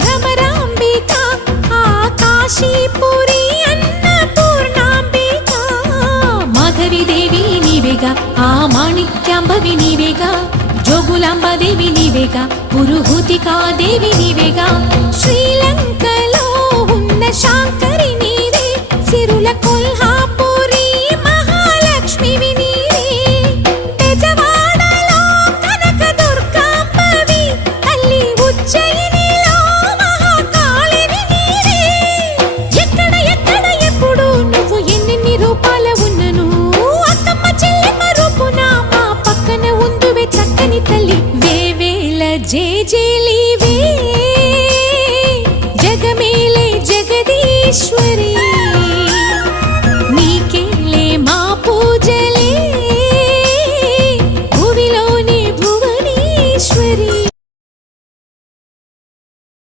భ్రమరాంబికా ఆకాశీపురి అన్నపూర్ణాంబికా మాధవి దేవి నీవేగా ఆ మాణిక్యాంబవి నీవేగా జోగులాంబదేవి నీవేగా పురుహూతికా దేవి నీవేగా శ్రీలంకలో ఉన్న శాంకరి నీవే సిరుల కొల్హాపురి మహాలక్ష్మివి నీవే బెజవాడలో కనక దుర్గాంబవి తల్లి ఉజ్జయినిలో మహాకాళివి నీవే ఎక్కడ ఎక్కడ ఎప్పుడు నువ్వు ఎన్నెన్ని రూపాల ఉన్నను అక్కమ్మ చెల్లెమ్మ రూపున మా పక్కన ఉందువే చక్కని తల్లి వేవేల జేజేలివే జగమేలే జగదీశ్వరి